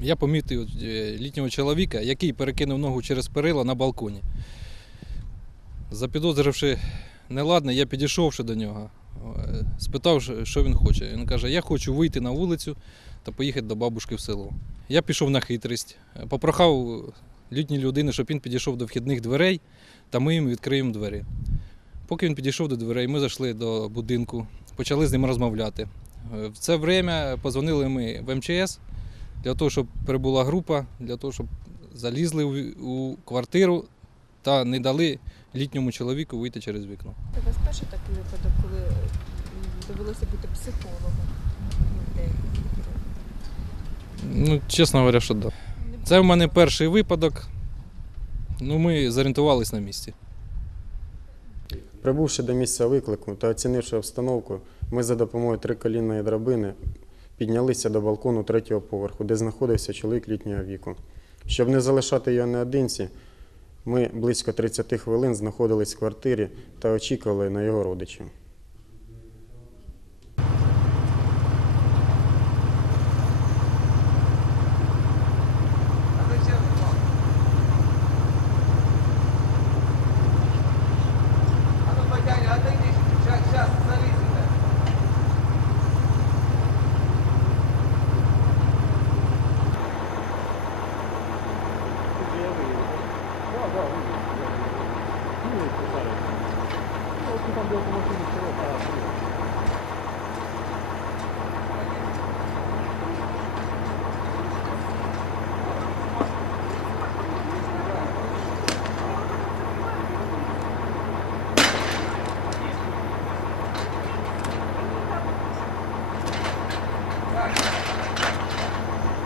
я помітив е, літнього чоловіка, який перекинув ногу через перила на балконі. Запідозривши неладне, я підійшовши до нього, е, спитав, що- він хоче. Він каже: Я хочу вийти на вулицю та поїхати до бабушки в село. Я пішов на хитрість, е, попрохав літній людини, щоб він підійшов до вхідних дверей, та ми їм відкриємо двері. Поки він підійшов до дверей, ми зайшли до будинку, почали з ним розмовляти. В це время позвонили ми в МЧС для того, щоб прибула група, для того, щоб залізли у, квартиру та не дали літньому чоловіку вийти через вікно. Це у вас перший такий випадок, коли довелося бути психологом? Ну. Чесно говоря, що да. Це в мене перший випадок. Ну, ми зорієнтувались на місці. Прибувши до місця виклику та оцінивши обстановку, ми за допомогою триколінної драбини піднялися до балкону третього поверху, де знаходився чоловік літнього віку. Щоб не залишати його наодинці, ми близько 30 хвилин знаходились в квартирі та очікували на його родичів. Thank you.